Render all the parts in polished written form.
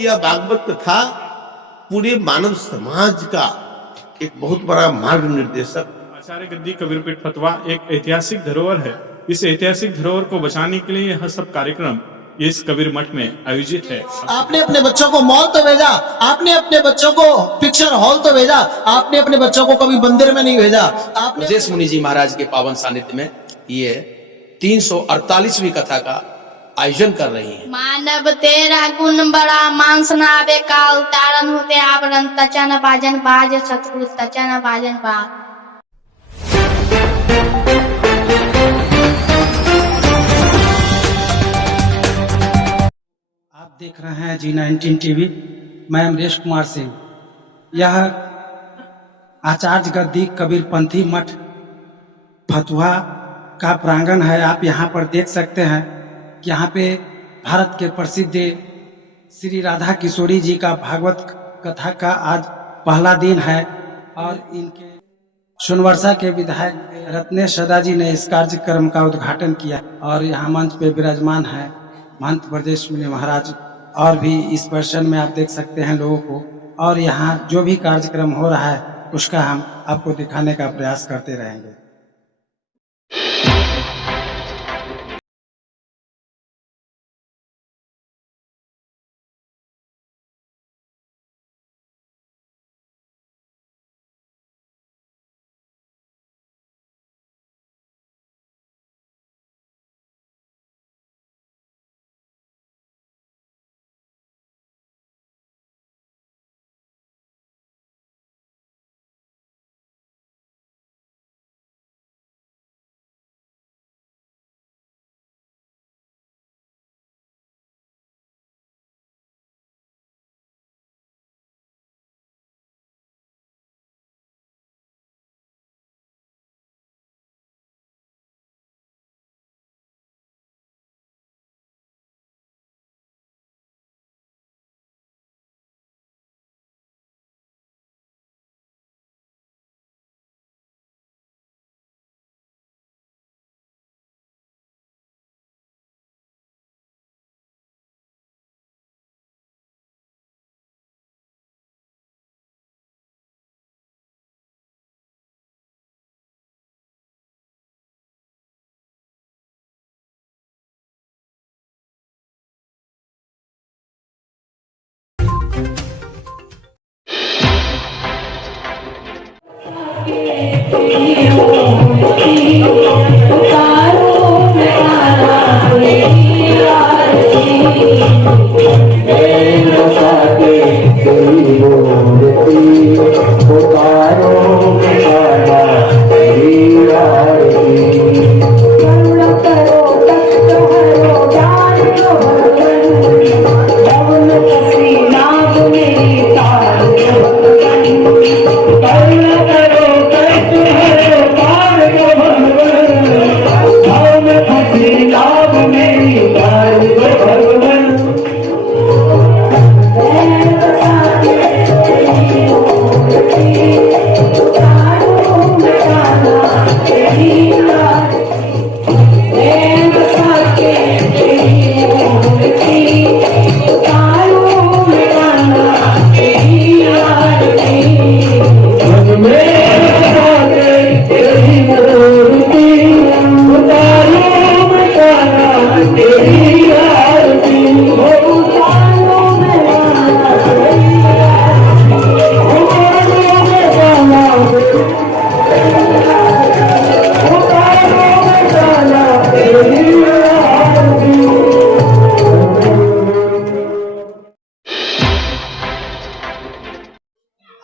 कि यह भागवत कथा पूरे मानव समाज का एक बहुत बड़ा मार्ग निर्देशक। आचार्य गद्दी कबीरपीठ फतवा एक ऐतिहासिक धरोहर है। इस ऐतिहासिक धरोहर को बचाने के लिए यह सब कार्यक्रम इस कबीर मठ में आयोजित है। आपने अपने बच्चों को मॉल तो भेजा, आपने अपने बच्चों को पिक्चर हॉल तो भेजा, आपने अपने बच्चों को कभी मंदिर में नहीं भेजा। आपने ब्रजेश मुनि जी महाराज के पावन सानिध्य में ये 348वीं कथा का आयोजन कर रही है। मानव तेरा गुण बड़ा, मांस नावे काल, तारण होते आवरण, तचन बाजन बाज शत्रु, तचन बाजन बाज। आप देख रहे हैं G19 टीवी। मैं अमरेश कुमार सिंह। यह आचार्य गद्दी कबीरपंथी मठ फतुहा का प्रांगण है। आप यहाँ पर देख सकते हैं कि यहाँ पे भारत के प्रसिद्ध श्री राधा किशोरी जी का भागवत कथा का आज पहला दिन है और इनके सोनवर्षा के विधायक रत्नेश सदा जी ने इस कार्यक्रम का उद्घाटन किया और यहाँ मंच पे विराजमान है महंत ब्रजेश मुनि महाराज और भी इस वर्षन में आप देख सकते हैं लोगों को। और यहाँ जो भी कार्यक्रम हो रहा है उसका हम आपको दिखाने का प्रयास करते रहेंगे।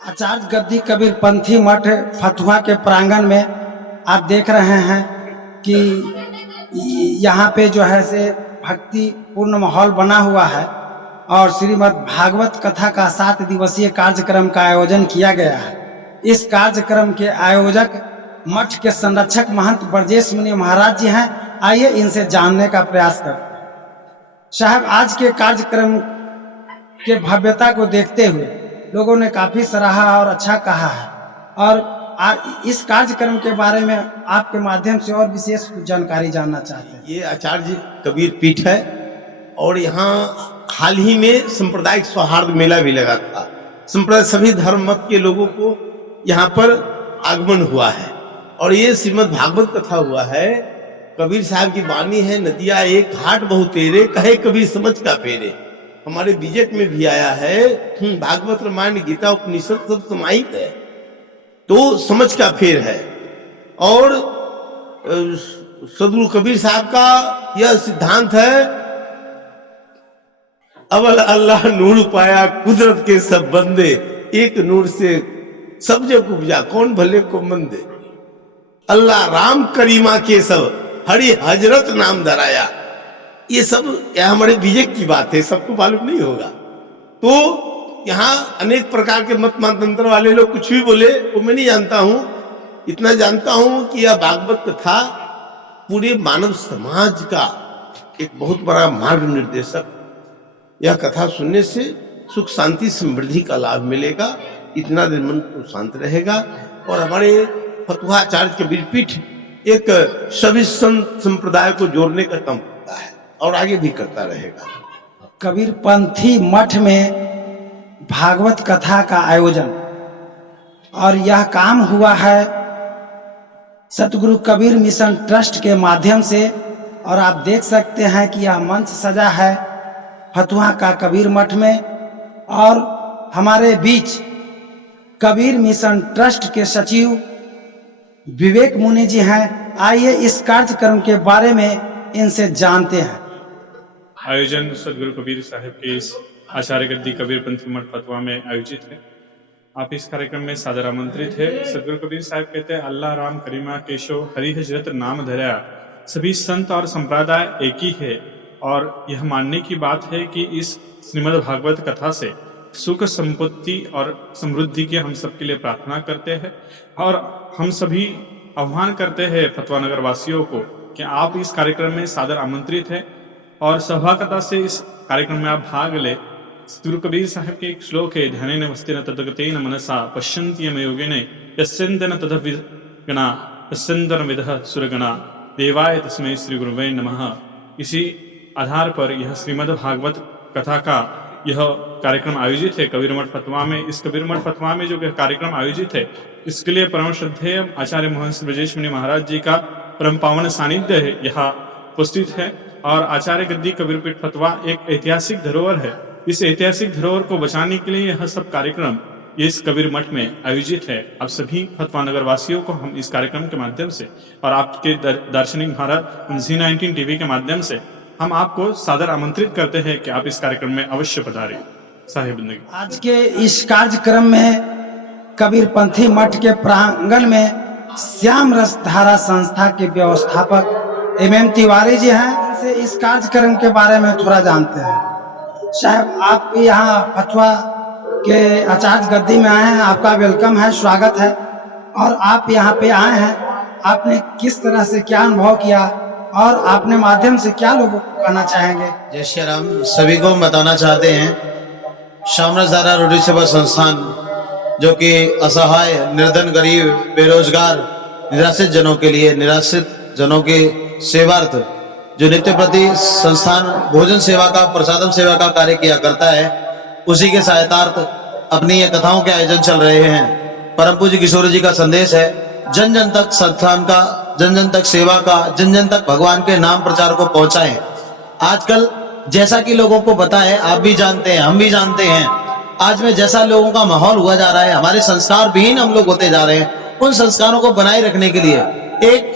आचार्य गद्दी कबीरपंथी मठ फतुहा के प्रांगण में आप देख रहे हैं कि यहाँ पे जो है से भक्ति पूर्ण माहौल बना हुआ है और श्रीमद् भागवत कथा का 7 दिवसीय कार्यक्रम का आयोजन किया गया है। इस कार्यक्रम के आयोजक मठ के संरक्षक महंत ब्रजेश मुनि महाराज जी हैं। आइए इनसे जानने का प्रयास करते हैं। साहब, आज के कार्यक्रम के भव्यता को देखते हुए लोगों ने काफी सराहा और अच्छा कहा है और इस कार्यक्रम के बारे में आपके माध्यम से और विशेष जानकारी जानना चाहते हैं। ये आचार्य कबीर पीठ है और यहाँ हाल ही में सांप्रदायिक सौहार्द मेला भी लगा था। संप्रदाय सभी धर्म मत के लोगों को यहाँ पर आगमन हुआ है और ये श्रीमद् भागवत कथा हुआ है। कबीर साहब की वाणी है, नदिया एक घाट बहु तेरे, कहे कबीर समझ का फेरे। हमारे बीजेट में भी आया है, भागवत रामायण गीता उपनिषद सब समाहित है, तो समझ का फेर है। और सदगुरु कबीर साहब का यह सिद्धांत है, अवल अल्लाह नूर पाया कुदरत के सब बंदे, एक नूर से सब जग उपजा कौन भले को मंदे। अल्लाह राम करीमा के सब हरि हजरत नाम धराया। ये सब यह हमारे बीजेक की बात है, सबको मालूम नहीं होगा। तो यहाँ अनेक प्रकार के मत मतंत्र वाले लोग कुछ भी बोले, वो मैं नहीं जानता हूं। इतना जानता हूं कि यह भागवत कथा पूरे मानव समाज का एक बहुत बड़ा मार्ग निर्देशक। यह कथा सुनने से सुख शांति समृद्धि का लाभ मिलेगा, इतना दिन मन को शांत रहेगा। और हमारे फतुहा आचार्य कबीर पीठ एक सभी संत संप्रदाय को जोड़ने का काम करता है और आगे भी करता रहेगा। कबीरपंथी मठ में भागवत कथा का आयोजन और यह काम हुआ है सतगुरु कबीर मिशन ट्रस्ट के माध्यम से। और आप देख सकते हैं कि यह मंच सजा है फतुहा का कबीर मठ में। और हमारे बीच कबीर मिशन ट्रस्ट के सचिव विवेक मुनि जी हैं। आइए इस कार्यक्रम के बारे में इनसे जानते हैं। आयोजन सदगुरु कबीर साहब के इस आचार्य गद्दी कबीरपंथी मठ फतवा में आयोजित है। आप इस कार्यक्रम में सादर आमंत्रित है। सदगुरु कबीर साहब कहते हैं, अल्लाह राम करीमा केशव हरि हजरत नाम धरा। सभी संत और संप्रदाय एक ही है और यह मानने की बात है कि इस श्रीमद् भागवत कथा से सुख संपत्ति और समृद्धि की हम सबके लिए प्रार्थना करते हैं। और हम सभी आह्वान करते हैं फतवा नगर वासियों को कि आप इस कार्यक्रम में सादर आमंत्रित हैं और सौभाग्यता से इस कार्यक्रम में आप भाग ले। गुरु कबीर साहब के एक श्लोक है, ध्यानेन वस्तेन तद्गतेन मनसा पश्यन्त्यम योगिन यस्यन्तेन तद्विगना यस्यन्तन विदः सुरगणा देवाय तस्मै श्री गुरुवे नमः। इसी आधार पर यह श्रीमद् भागवत कथा का यह कार्यक्रम आयोजित है कबीर मठ फतवा में। इस कबीर मठ फतवा में जो कार्यक्रम आयोजित है, इसके लिए परम श्रद्धेय आचार्य मोहन श्री ब्रजेश मुनि महाराज जी का परम पावन सानिध्य है यहाँ उपस्थित है। और आचार्य गद्दी कबीर पीठ फतवा एक ऐतिहासिक धरोहर है। इस ऐतिहासिक धरोहर को बचाने के लिए यह सब कार्यक्रम इस कबीर मठ में आयोजित है। आप सभी फतवा नगर वासियों को हम इस कार्यक्रम के माध्यम से और आपके दार्शनिक भारत G19 टीवी के माध्यम से हम आपको सादर आमंत्रित करते हैं कि आप इस कार्यक्रम में अवश्य पधारें। साहिब आज के इस कार्यक्रम में कबीरपंथी मठ के प्रांगण में श्याम रस धारा संस्था के व्यवस्थापक एम तिवारी जी हैं। इनसे इस कार्यक्रम के बारे में थोड़ा जानते हैं। साहब, आप यहाँ फतवा के आचार्य गद्दी में आए हैं, आपका वेलकम है, स्वागत है। और आप यहाँ पे आए हैं, आपने किस तरह से क्या अनुभव किया और आपने माध्यम से क्या लोगों को कहना चाहेंगे? जय श्री राम। सभी को बताना चाहते हैं, श्याम रस धारा रोटी सेवा संस्थान जो कि असहाय, निर्धन, गरीब, बेरोजगार, निराश्रित जनों के लिए, निराश्रित जनों के सेवार्थ जो नित्य प्रति संस्थान भोजन सेवा का, प्रसादम सेवा का कार्य किया करता है, उसी के सहायतार्थ अपनी ये कथाओं के आयोजन चल रहे हैं। परम पूज्य किशोर जी का संदेश है, जन जन तक संस्थान का, जन जन तक सेवा का, जन जन तक भगवान के नाम प्रचार को पहुंचाएं। आजकल जैसा कि लोगों को पता है, आप भी जानते हैं, हम भी जानते हैं, आज में जैसा लोगों का माहौल हुआ जा रहा है, हमारे संस्कार विहीन हम लोग होते जा रहे हैं। उन संस्कारों को बनाए रखने के लिए एक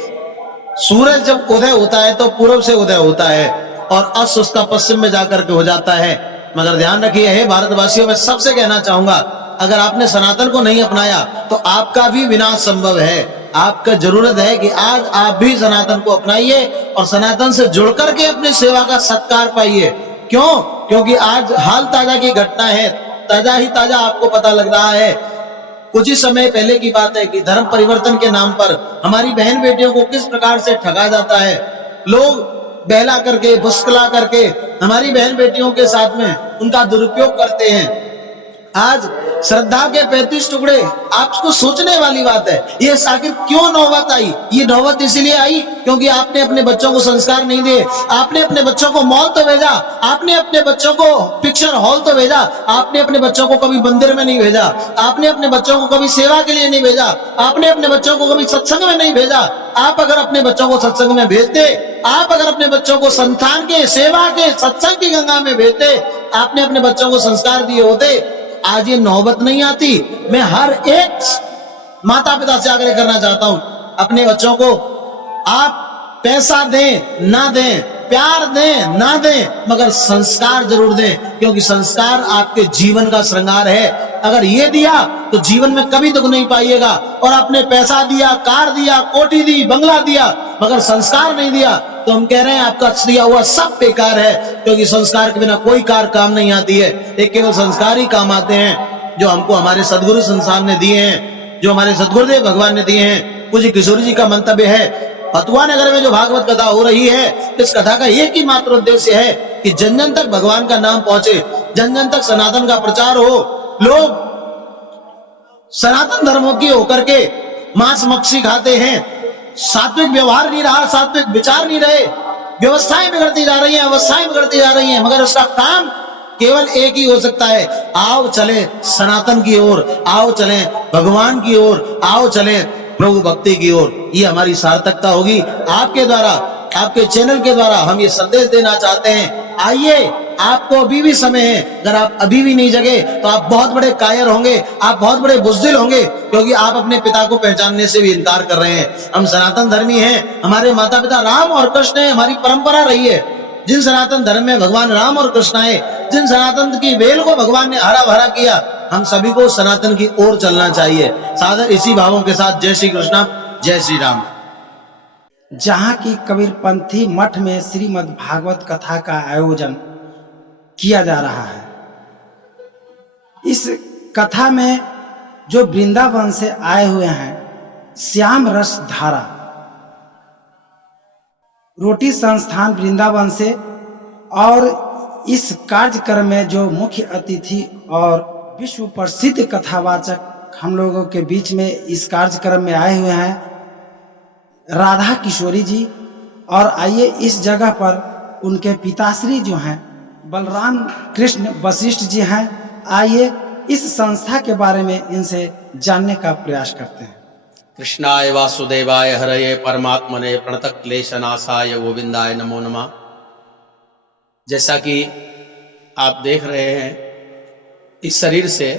सूरज जब उदय होता है तो पूर्व से उदय होता है और अस्त उसका पश्चिम में जाकर के हो जाता है। मगर ध्यान रखिए, हे भारतवासियों, मैं सबसे कहना चाहूंगा, अगर आपने सनातन को नहीं अपनाया तो आपका भी विनाश संभव है। आपका जरूरत है कि आज आप भी सनातन को अपनाइए और सनातन से जुड़ करके अपनी सेवा का सत्कार पाइए। क्यों? क्योंकि आज हाल ताजा की घटना है, ताजा ही ताजा आपको पता लग रहा है। कुछ ही समय पहले की बात है कि धर्म परिवर्तन के नाम पर हमारी बहन बेटियों को किस प्रकार से ठगा जाता है। लोग बहला करके, फुसकला करके हमारी बहन बेटियों के साथ में उनका दुरुपयोग करते हैं। आज श्रद्धा के 35 टुकड़े, आपको सोचने वाली बात है। ये आखिर क्यों नौबत आई? ये नौबत इसलिए आई क्योंकि आपने अपने बच्चों को संस्कार नहीं दिए, आपने अपने बच्चों को मॉल तो भेजा, आपने अपने बच्चों को पिक्चर हॉल तो भेजा, आपने अपने बच्चों को कभी मंदिर में नहीं भेजा, आपने अपने बच्चों को कभी सेवा के लिए नहीं भेजा, आपने अपने बच्चों को कभी सत्संग में नहीं भेजा। आप अगर अपने बच्चों को सत्संग में भेजते, आप अगर अपने बच्चों को संतान के, सेवा के, सत्संग की गंगा में भेजते, आपने अपने बच्चों को संस्कार दिए होते, आज ये नौबत नहीं आती। मैं हर एक माता पिता से आग्रह करना चाहता हूं, अपने बच्चों को आप पैसा दें ना दें, प्यार दें ना दें, मगर संस्कार जरूर दें, क्योंकि संस्कार आपके जीवन का श्रृंगार है। अगर ये दिया तो जीवन में कभी दुख नहीं पाइएगा। और आपने पैसा दिया, कार दिया, कोठी दी, बंगला दिया, मगर संस्कार नहीं दिया तो हम कह रहे हैं आपका दिया हुआ सब बेकार है, क्योंकि संस्कार के बिना कोई कार काम नहीं आती है। एक केवल संस्कार ही काम आते हैं जो हमको हमारे सदगुरु संस्थान ने दिए हैं, जो हमारे सदगुरुदेव भगवान ने दिए हैं। पूज्य किशोरी जी का मंतव्य है, फतुहा नगर में जो भागवत कथा हो रही है, इस कथा का एक ही मात्र उद्देश्य है कि जन जन तक भगवान का नाम पहुंचे, जन जन तक सनातन का प्रचार हो। लोग सनातन धर्मों की होकर के मांस मच्छी खाते हैं, सात्विक व्यवहार नहीं रहा, सात्विक विचार नहीं रहे, व्यवस्थाएं बिगड़ती जा रही हैं, अवस्थाएं बिगड़ती जा रही हैं, मगर उसका काम केवल एक ही हो सकता है, आओ चले सनातन की ओर, आओ चले भगवान की ओर, आओ चले प्रभु भक्ति की ओर। ये हमारी सार्थकता होगी। आपके द्वारा, आपके चैनल के द्वारा हम ये संदेश देना चाहते हैं। आइए, आपको अभी भी समय है। अगर आप अभी भी नहीं जगे तो आप बहुत बड़े कायर होंगे, आप बहुत बड़े बुज़दिल होंगे, क्योंकि आप अपने पिता को पहचानने से भी इनकार कर रहे हैं। हम सनातन धर्मी हैं, हमारे माता पिता राम और कृष्ण हैं, हमारी परंपरा रही है। जिन सनातन धर्म में भगवान राम और कृष्ण आए, जिन सनातन की बेल को भगवान ने हरा भरा किया, हम सभी को सनातन की ओर चलना चाहिए। सादर इसी भावों के साथ जय श्री कृष्ण, जय श्री राम। जहाँ की कबीरपंथी मठ में श्रीमद् भागवत कथा का आयोजन किया जा रहा है। इस कथा में जो वृंदावन से आए हुए हैं, श्याम रस धारा रोटी संस्थान वृंदावन से, और इस कार्यक्रम में जो मुख्य अतिथि और विश्व प्रसिद्ध कथावाचक हम लोगों के बीच में इस कार्यक्रम में आए हुए हैं राधा किशोरी जी। और आइए इस जगह पर उनके पिताश्री जो हैं बलराम कृष्ण वशिष्ठ जी हैं। आइए इस संस्था के बारे में इनसे जानने का प्रयास करते हैं। कृष्णाय वासुदेवाय हरये परमात्मने प्रणतः क्लेशनाशाय गोविंदाय नमो नमः। जैसा कि आप देख रहे हैं, इस शरीर से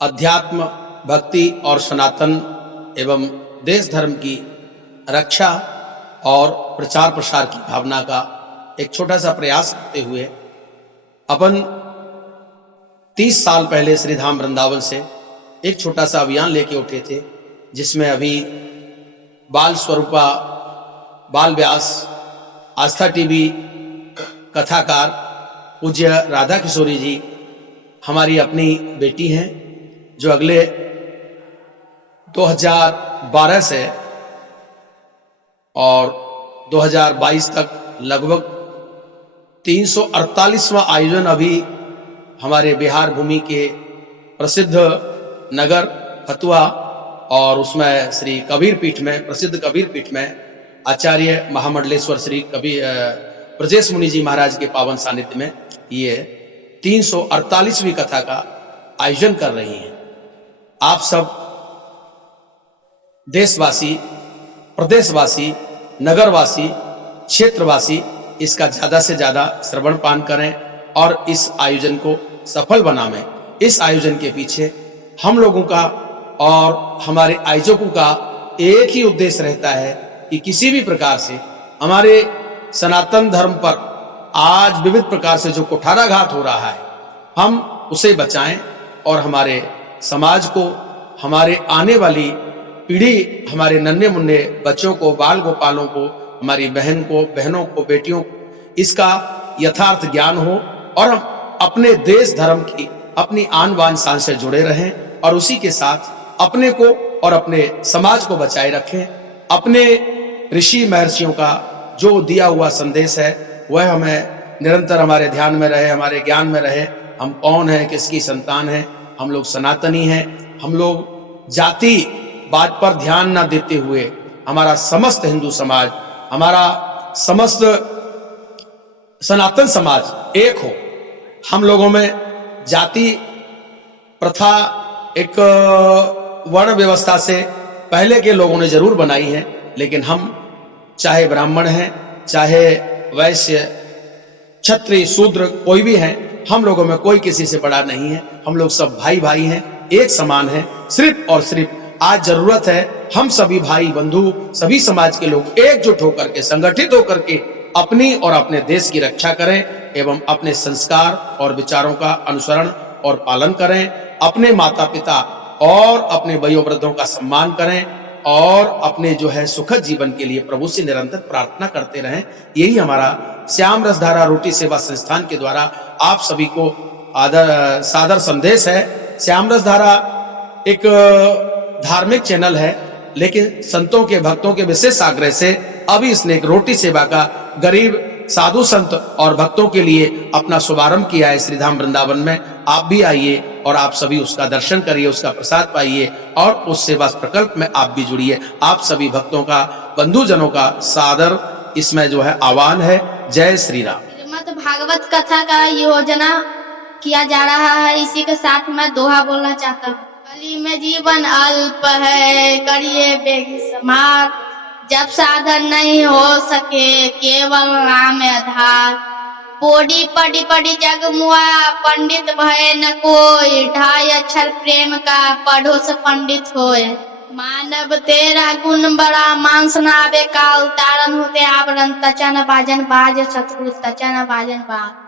अध्यात्म, भक्ति और सनातन एवं देश धर्म की रक्षा और प्रचार प्रसार की भावना का एक छोटा सा प्रयास करते हुए अपन 30 साल पहले श्रीधाम वृंदावन से एक छोटा सा अभियान लेके उठे थे, जिसमें अभी बाल स्वरूपा, बाल व्यास, आस्था टीवी कथाकार पूज्य राधा किशोरी जी हमारी अपनी बेटी हैं, जो अगले 2012 से और 2022 तक लगभग 348वां आयोजन अभी हमारे बिहार भूमि के प्रसिद्ध नगर फतुहा और उसमें श्री कबीर पीठ में, प्रसिद्ध कबीर पीठ में आचार्य महामंडलेश्वर श्री कबीर ब्रजेश मुनि जी महाराज के पावन सानिध्य में ये 348वीं कथा का आयोजन कर रही हैं। आप सब देशवासी, प्रदेशवासी, नगरवासी, क्षेत्रवासी इसका ज्यादा से ज्यादा श्रवण पान करें और इस आयोजन को सफल बनाएं। इस आयोजन के पीछे हम लोगों का और हमारे आयोजकों का एक ही उद्देश्य रहता है कि किसी भी प्रकार से हमारे सनातन धर्म पर आज विविध प्रकार से जो कुठाराघात हो रहा है, हम उसे बचाएं और हमारे समाज को, हमारे आने वाली पीढ़ी, हमारे नन्हे मुन्ने बच्चों को, बाल गोपालों को, हमारी बहनों को, बेटियों को इसका यथार्थ ज्ञान हो और हम अपने देश धर्म की, अपनी आन बान शान से जुड़े रहें और उसी के साथ अपने को और अपने समाज को बचाए रखें। अपने ऋषि महर्षियों का जो दिया हुआ संदेश है वह हमें निरंतर हमारे ध्यान में रहे, हमारे ज्ञान में रहे। हम कौन हैं, किसकी संतान हैं, हम लोग सनातनी हैं। हम लोग जाति बात पर ध्यान न देते हुए हमारा समस्त हिंदू समाज, हमारा समस्त सनातन समाज एक हो। हम लोगों में जाति प्रथा एक वर्ण व्यवस्था से पहले के लोगों ने जरूर बनाई है, लेकिन हम चाहे ब्राह्मण हैं, चाहे वैश्य, क्षत्रिय, शूद्र, कोई भी हैं, हम लोगों में कोई किसी से बड़ा नहीं है। हम लोग सब भाई भाई हैं, एक समान हैं। सिर्फ और सिर्फ आज जरूरत है हम सभी भाई बंधु, सभी समाज के लोग एकजुट होकर के, संगठित होकर के अपनी और अपने देश की रक्षा करें एवं अपने संस्कार और विचारों का अनुसरण और पालन करें। अपने माता पिता और अपने वयोवृद्धों का सम्मान करें और अपने जो है सुखद जीवन के लिए प्रभु से निरंतर प्रार्थना करते रहें। यही हमारा श्याम रसधारा रोटी सेवा संस्थान के द्वारा आप सभी को सादर संदेश है। श्याम रसधारा एक धार्मिक चैनल है, लेकिन संतों के भक्तों के विशेष आग्रह से अभी इसने एक रोटी सेवा का गरीब साधु संत और भक्तों के लिए अपना शुभारंभ किया है श्रीधाम वृंदावन में। आप भी आइए और आप सभी उसका दर्शन करिए, उसका प्रसाद पाइए और उस सेवा प्रकल्प में आप भी जुड़िए। आप सभी भक्तों का, बंधुजनों का सादर इसमें जो है आह्वान है। जय श्री राम। श्रीमद् भागवत कथा का योजना किया जा रहा है, इसी के साथ मैं दोहा बोलना चाहता हूँ। कली में जीवन अल्प है, करिए बेगी समार, जब साधन नहीं हो सके केवल नाम आधार। पोड़ी पड़ी पड़ी जग मुआ, पंडित भय न कोई, ढाई अक्षर प्रेम का पढ़ो से पंडित होए। मानव तेरा गुण बड़ा, मांस नावे काल, तारन होते आवरण, तचन बाजन बाज, शत्रु तचन बाजन बाज।